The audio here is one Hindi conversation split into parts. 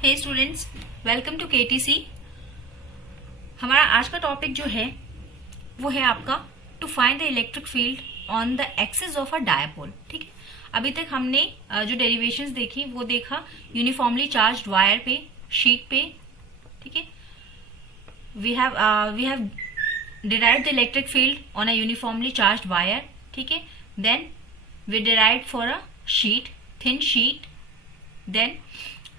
Hey students, welcome to KTC. हमारा आज का टॉपिक जो है वो है आपका to find the electric field on the axis of a dipole. ठीक है, अभी तक हमने जो डेरिवेशंस देखी वो देखा यूनिफॉर्मली चार्ज्ड वायर पे, शीट पे। ठीक है, we have derived the electric field on a uniformly charged wire. ठीक है, then we derived for a sheet, thin sheet, then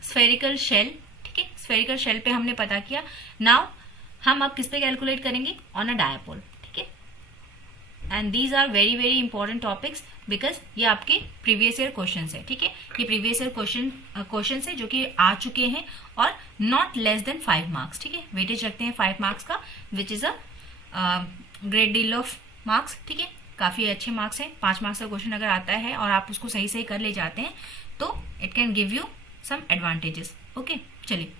spherical shell. ठीक है, spherical shell पे हमने पता किया। नाउ हम अब किस पे कैलकुलेट करेंगे? On a dipole. ठीक है, and these are very very important topics because ये आपके प्रीवियस ईयर क्वेश्चन है। ठीक है, ये प्रीवियस ईयर क्वेश्चन है जो कि आ चुके हैं और नॉट लेस देन 5 मार्क्स। ठीक है, वेटेज रखते हैं 5 मार्क्स का, which is a great deal of marks. ठीक है, काफी अच्छे मार्क्स हैं। 5 मार्क्स का क्वेश्चन अगर आता है और आप उसको सही सही कर ले जाते हैं तो it can give you some advantages. Okay, चलिए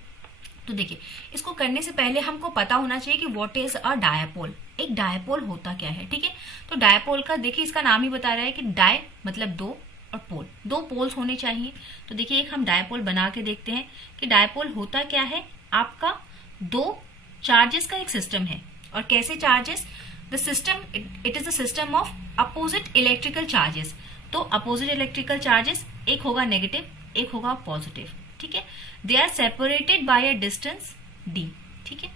तो देखिए, इसको करने से पहले हमको पता होना चाहिए कि व्हाट इज अ डायपोल। एक डायपोल होता क्या है? ठीक है, तो डायपोल का देखिए, इसका नाम ही बता रहा है कि डाय मतलब दो और पोल, दो पोल्स होने चाहिए। तो देखिए, एक हम डायपोल बना के देखते हैं कि डायपोल होता क्या है। आपका दो चार्जेस का एक सिस्टम है। और कैसे charges? The system, it is the system of opposite electrical charges. तो अपोजिट इलेक्ट्रिकल चार्जेस, एक होगा नेगेटिव, एक होगा पॉजिटिव। ठीक है, they are separated by a distance d। ठीक है,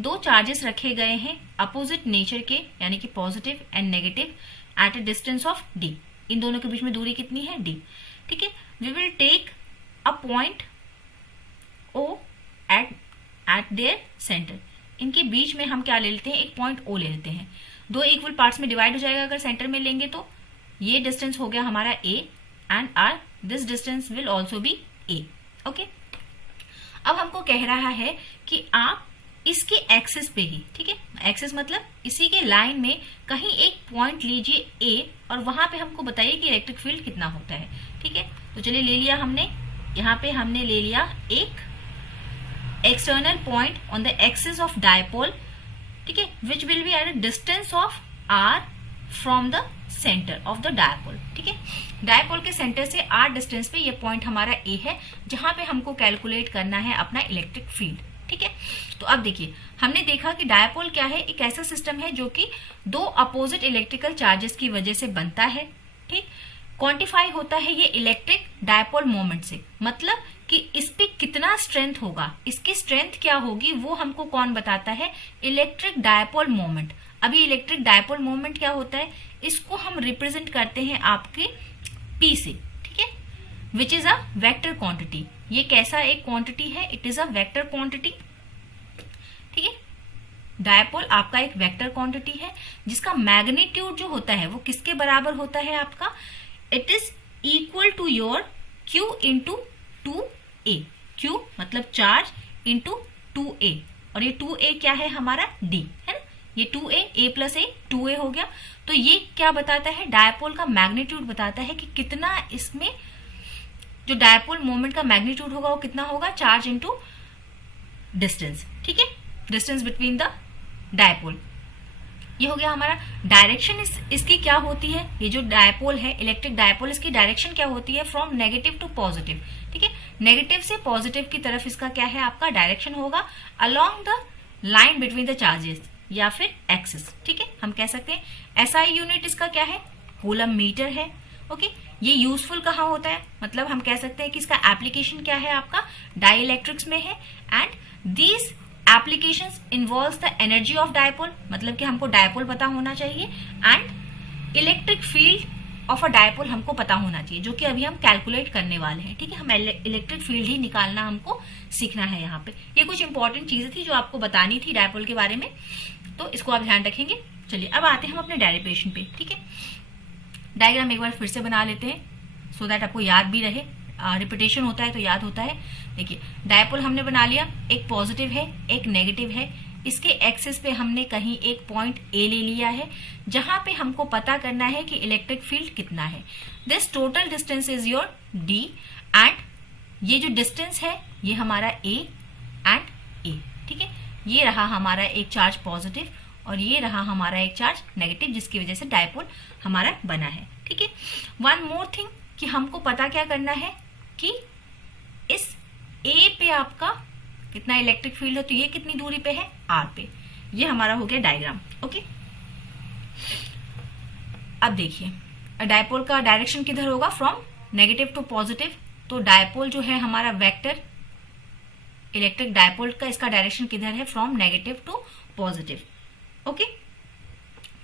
दो चार्जेस रखे गए हैं अपोजिट नेचर के, यानी कि positive and negative, at a distance of d। इन दोनों के बीच में दूरी कितनी है? d। ठीक है, we will take a point o at their centre. इनके बीच में हम क्या ले लेते हैं? एक पॉइंट o ले लेते हैं। दो इक्वल पार्ट्स में डिवाइड हो जाएगा अगर सेंटर में लेंगे तो। ये डिस्टेंस हो गया हमारा a and our this distance will also be a। Okay, अब हमको कह रहा है कि आप इसके एक्सिस पे ही, ठीक है, एक्सिस मतलब इसी के लाइन में कहीं एक पॉइंट लीजिए a और वहां पे हमको बताइए कि इलेक्ट्रिक फील्ड कितना होता है। ठीक है, तो चलिए ले लिया हमने, यहाँ पे हमने ले लिया एक external point on the axis of dipole. ठीक है, which will be at a distance of r from the centre of the dipole. ठीक है, डायपोल के सेंटर से r डिस्टेंस पे ये पॉइंट हमारा a है, जहां पे हमको कैलकुलेट करना है अपना इलेक्ट्रिक फील्ड। ठीक है, तो अब देखिए, हमने देखा कि डायपोल क्या है? एक ऐसा सिस्टम है जो कि दो अपोजिट इलेक्ट्रिकल चार्जेस की वजह से बनता है। ठीक, क्वांटिफाई होता है ये इलेक्ट्रिक डायपोल मोमेंट से, मतलब कि इस पे कितना स्ट्रेंथ होगा, इसकी स्ट्रेंथ क्या होगी, वो हमको कौन बताता है? Electric dipole moment. अभी इलेक्ट्रिक डायपोल मोमेंट क्या होता है? इसको हम रिप्रेजेंट करते हैं आपके P से। ठीक है, which is a vector quantity. ये कैसा एक क्वांटिटी है? It is a vector quantity. ठीक है, डायपोल आपका एक वेक्टर क्वांटिटी है जिसका मैग्नीट्यूड जो होता है वो किसके बराबर होता है आपका? It is equal to your Q into 2a। Q मतलब चार्ज इंटू 2a, और ये 2a क्या है? हमारा d है ना। ये 2a, a plus a 2a हो गया। तो ये क्या बताता है? डायपोल का मैग्नीट्यूड बताता है कि कितना इसमें जो डायपोल मोमेंट का मैग्नीट्यूड होगा वो कितना होगा? Charge into distance. ठीक है, डिस्टेंस बिटवीन द डायपोल। ये हो गया हमारा डायरेक्शन। इसकी क्या होती है? ये जो डायपोल है, इलेक्ट्रिक डायपोल, इसकी डायरेक्शन क्या होती है? From negative to positive. ठीक है, नेगेटिव से पॉजिटिव की तरफ इसका क्या है? आपका डायरेक्शन होगा along the line between the charges, या फिर एक्सिस। ठीक है, हम कह सकते हैं SI यूनिट इसका क्या है? कूलम मीटर है। ओके, ये यूजफुल कहाँ होता है? मतलब हम कह सकते हैं कि इसका एप्लीकेशन क्या है? आपका डाई इलेक्ट्रिक्स में है। And these applications involves the energy of dipole, मतलब कि हमको डायपोल पता होना चाहिए, and electric field of a dipole हमको पता होना चाहिए, जो कि अभी हम कैलकुलेट करने वाले हैं। ठीक है, हम इलेक्ट्रिक फील्ड ही निकालना हमको सीखना है यहाँ पे। ये कुछ इंपॉर्टेंट चीजें थी जो आपको बतानी थी डायपोल के बारे में, तो इसको आप ध्यान रखेंगे। चलिए अब आते हैं हम अपने डेरिवेशन पे। ठीक है, डायग्राम एक बार फिर से बना लेते हैं सो दैट आपको याद भी रहे। रिपीटेशन होता है तो याद होता है। देखिए, डायपोल हमने बना लिया, एक पॉजिटिव है, एक नेगेटिव है। इसके एक्सिस पे हमने कहीं एक पॉइंट A ले लिया है, जहां पे हमको पता करना है कि इलेक्ट्रिक फील्ड कितना है। This total distance is your D, and ये जो डिस्टेंस है ये हमारा A एंड A। ठीक है, ये रहा हमारा एक चार्ज पॉजिटिव और ये रहा हमारा एक चार्ज नेगेटिव, जिसकी वजह से डायपोल हमारा बना है। ठीक है, वन मोर थिंग कि हमको पता क्या करना है कि इस A पे पे आपका कितना इलेक्ट्रिक फील्ड है, तो ये कितनी दूरी पे है, आर पे। ये हमारा हो गया डायग्राम। ओके, अब देखिए डायपोल का डायरेक्शन किधर होगा, फ्रॉम नेगेटिव टू पॉजिटिव। तो डायपोल जो है हमारा वेक्टर इलेक्ट्रिक डायपोल का, इसका डायरेक्शन किधर है, from negative to positive. Okay,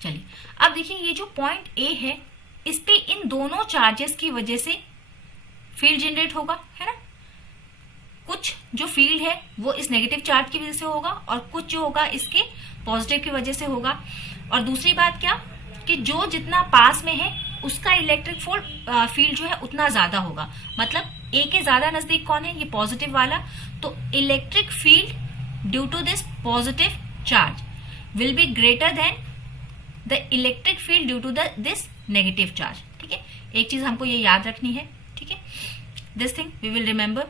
चलिए अब देखिए ये जो पॉइंट ए है, इस पे इन दोनों चार्जेस की वजह से फील्ड जनरेट होगा, है ना। कुछ जो फील्ड है वो इस नेगेटिव चार्ज की वजह से होगा और कुछ जो होगा इसके पॉजिटिव की वजह से होगा। और दूसरी बात क्या, कि जो जितना पास में है उसका इलेक्ट्रिक फील्ड जो है उतना ज्यादा होगा। मतलब ए के ज्यादा नजदीक कौन है, ये पॉजिटिव वाला। तो electric field due to this positive charge will be greater than the electric field due to this negative charge. ठीक है, एक चीज हमको ये याद रखनी है। ठीक है, this thing we will remember.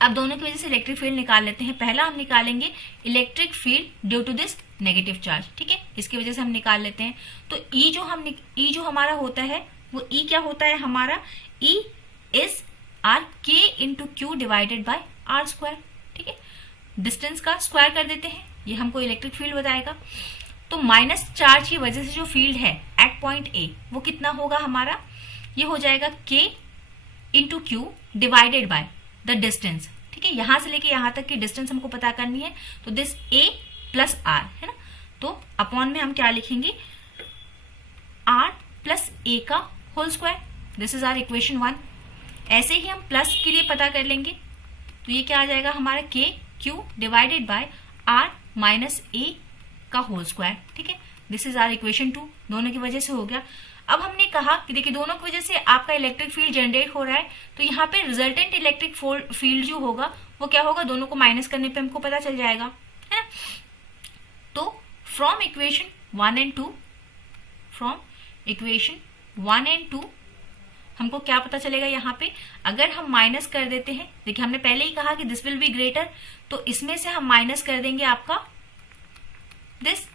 अब दोनों की वजह से इलेक्ट्रिक फील्ड निकाल लेते हैं। पहला हम निकालेंगे electric field due to this negative charge. ठीक है, इसकी वजह से हम निकाल लेते हैं। तो ई जो हमारा होता है वो ई क्या होता है हमारा, E is our K into Q divided by R square. ठीक है, डिस्टेंस का स्क्वायर कर देते हैं, ये हमको इलेक्ट्रिक फील्ड बताएगा। तो माइनस चार्ज की वजह से जो फील्ड है एट पॉइंट ए वो कितना होगा हमारा, ये हो जाएगा के into Q divided by the distance. ठीक है, यहां से लेके यहां तक की डिस्टेंस हमको पता करनी है। तो दिस ए प्लस आर है ना, तो अपॉन में हम क्या लिखेंगे, आर प्लस ए का whole square. This is our equation 1। ऐसे ही हम प्लस के लिए पता कर लेंगे, तो ये क्या आ जाएगा हमारा, k q divided by r minus a का होल स्क्वायर। ठीक है, दिस इज आर इक्वेशन 2। दोनों की वजह से हो गया। अब हमने कहा कि देखिए दोनों की वजह से आपका इलेक्ट्रिक फील्ड जनरेट हो रहा है, तो यहाँ पे रिजल्टेंट इलेक्ट्रिक फील्ड जो होगा वो क्या होगा, दोनों को माइनस करने पे हमको पता चल जाएगा, है ना। तो फ्रॉम इक्वेशन 1 एंड 2 हमको क्या पता चलेगा, यहाँ पे अगर हम माइनस कर देते हैं, देखिए हमने पहले ही कहा कि दिस विल बी ग्रेटर, तो इसमें से हम माइनस कर देंगे आपका दिस,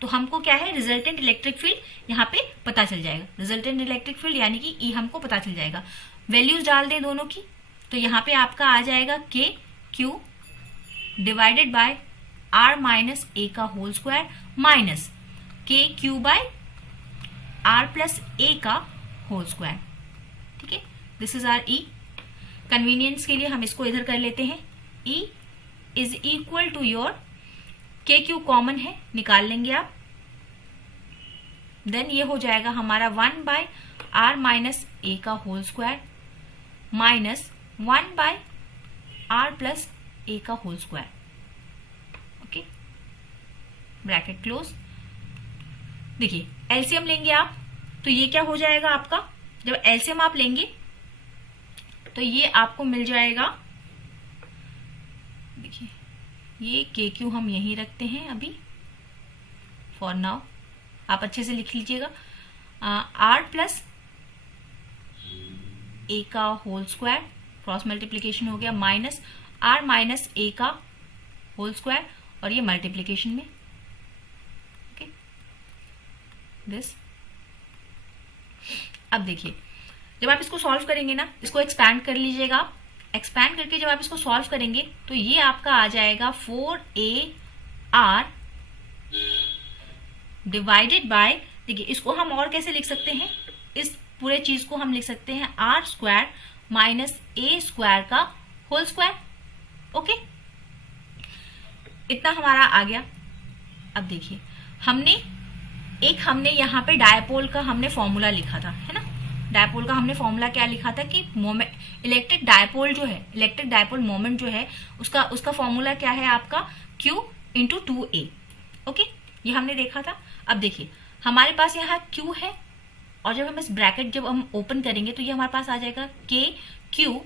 तो हमको क्या है, रिजल्टेंट इलेक्ट्रिक फील्ड यहाँ पे पता चल जाएगा। रिजल्टेंट इलेक्ट्रिक फील्ड यानी कि ई हमको पता चल जाएगा। वैल्यूज डाल दें दोनों की, तो यहाँ पे आपका आ जाएगा k q divided by r minus a का whole square minus k q by r plus ए का होल स्क्वायर। ठीक है, this is r e. Convenience के लिए हम इसको इधर कर लेते हैं। E is equal to your k q common है, निकाल लेंगे आप। देन ये हो जाएगा हमारा 1 बाय आर माइनस ए का whole square minus 1 by r plus ए का whole square. Okay, bracket close. देखिए एलसीएम लेंगे आप, तो ये क्या हो जाएगा आपका, जब एलसीएम आप लेंगे तो ये आपको मिल जाएगा, देखिए ये के क्यू हम यहीं रखते हैं अभी फॉर नाउ, आप अच्छे से लिख लीजिएगा। आर प्लस ए का होल स्क्वायर, क्रॉस मल्टीप्लीकेशन हो गया, माइनस आर माइनस ए का होल स्क्वायर, और ये मल्टीप्लीकेशन में। Okay, this. अब देखिए जब आप इसको सॉल्व करेंगे ना, इसको एक्सपैंड कर लीजिएगा आप। एक्सपैंड करके जब आप इसको सॉल्व करेंगे तो ये आपका आ जाएगा 4AR डिवाइडेड बाय, देखिए इसको हम और कैसे लिख सकते हैं, इस पूरे चीज को हम लिख सकते हैं R square minus A square का होल स्क्वायर। ओके, इतना हमारा आ गया। अब देखिए हमने यहाँ पे डायपोल का हमने फॉर्मूला लिखा था, है ना। डायपोल का हमने फॉर्मूला क्या लिखा था कि इलेक्ट्रिक डायपोल मोमेंट जो है उसका फॉर्मूला क्या है आपका, Q इंटू 2A। ओके, ये हमने देखा था। अब देखिए हमारे पास यहाँ Q है, और जब हम इस ब्रैकेट जब हम ओपन करेंगे तो ये हमारे पास आ जाएगा KQ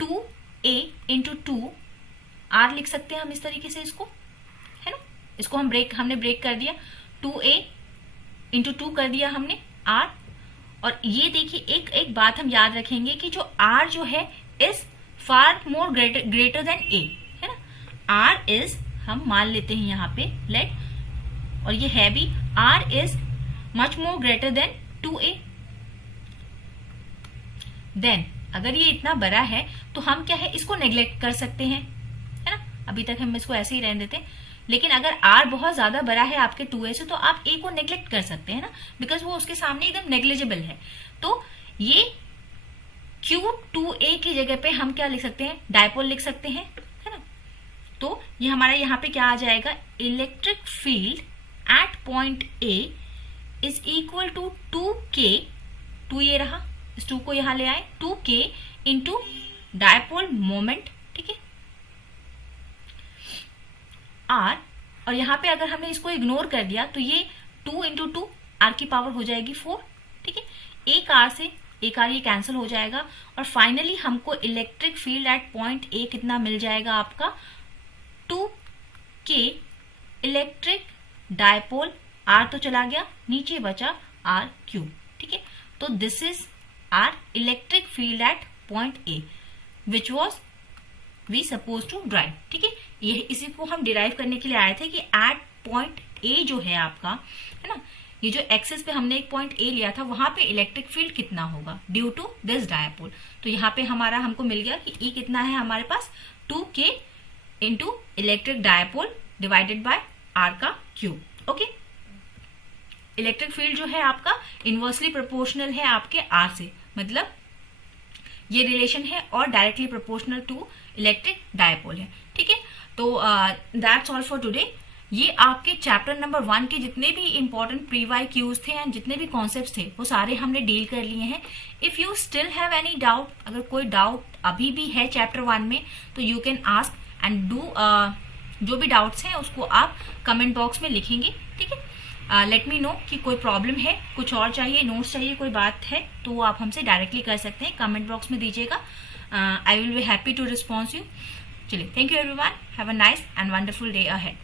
2A इंटू 2R लिख सकते हैं हम इस तरीके से इसको, है ना। इसको हमने ब्रेक कर दिया, 2A इंटू 2 कर दिया हमने R। और ये देखिए एक बात हम याद रखेंगे कि जो R जो है is far more greater then A, है ना। R इज, हम मान लेते हैं यहाँ पे लेट, और ये है भी, R is much more greater than 2A। Then अगर ये इतना बड़ा है तो हम क्या है, इसको नेग्लेक्ट कर सकते हैं, है ना। अभी तक हम इसको ऐसे ही रहने देते हैं, लेकिन अगर r बहुत ज्यादा बड़ा है आपके 2a से तो आप a को नेग्लेक्ट कर सकते हैं ना, बिकॉज वो उसके सामने एकदम नेग्लिजिबल है। तो ये Q2a की जगह पे हम क्या लिख सकते हैं, डायपोल लिख सकते हैं, है ना। तो ये हमारा यहाँ पे क्या आ जाएगा, electric field at point A is equal to 2k, 2 ये रहा, इस 2 को यहां ले आए, 2k इंटू डायपोल मोमेंट, ठीक है, r। और यहां पे अगर हमने इसको इग्नोर कर दिया तो ये 2 इंटू 2 r की पावर हो जाएगी 4, ठीक है। एक r से एक r ये कैंसिल हो जाएगा और फाइनली हमको electric field at point A कितना मिल जाएगा आपका, 2k इलेक्ट्रिक डायपोल, r तो चला गया, नीचे बचा r क्यूब, ठीक है। तो this is our electric field at point A which was we suppose to derive, ठीक है। ये इसी को हम डिराइव करने के लिए आए थे कि एट पॉइंट A जो है आपका, है ना, ये जो एक्सेस पे हमने एक पॉइंट A लिया था वहां पे इलेक्ट्रिक फील्ड कितना होगा ड्यू टू दिस डायपोल। तो यहाँ पे हमारा हमको मिल गया कि E कितना है हमारे पास, 2k into electric dipole divided by r का क्यूब, ओके। इलेक्ट्रिक फील्ड जो है आपका इनवर्सली प्रोपोर्शनल है आपके r से, मतलब ये रिलेशन है और directly proportional to electric dipole है, ठीक है। तो दैट्स ऑल फॉर टुडे। ये आपके चैप्टर नंबर 1 के जितने भी इंपॉर्टेंट प्रीवाई क्यूज थे एंड जितने भी कॉन्सेप्ट्स थे वो सारे हमने डील कर लिए हैं। If you still have any doubt, अगर कोई डाउट अभी भी है चैप्टर 1 में तो you can ask and do, जो भी डाउट्स हैं उसको आप कमेंट बॉक्स में लिखेंगे, ठीक है। लेट मी नो कि कोई प्रॉब्लम है, कुछ और चाहिए, नोट्स चाहिए, कोई बात है तो आप हमसे डायरेक्टली कर सकते हैं, कमेंट बॉक्स में दीजिएगा। I will be happy to response you. चलिए, thank you everyone, have a nice and wonderful day ahead.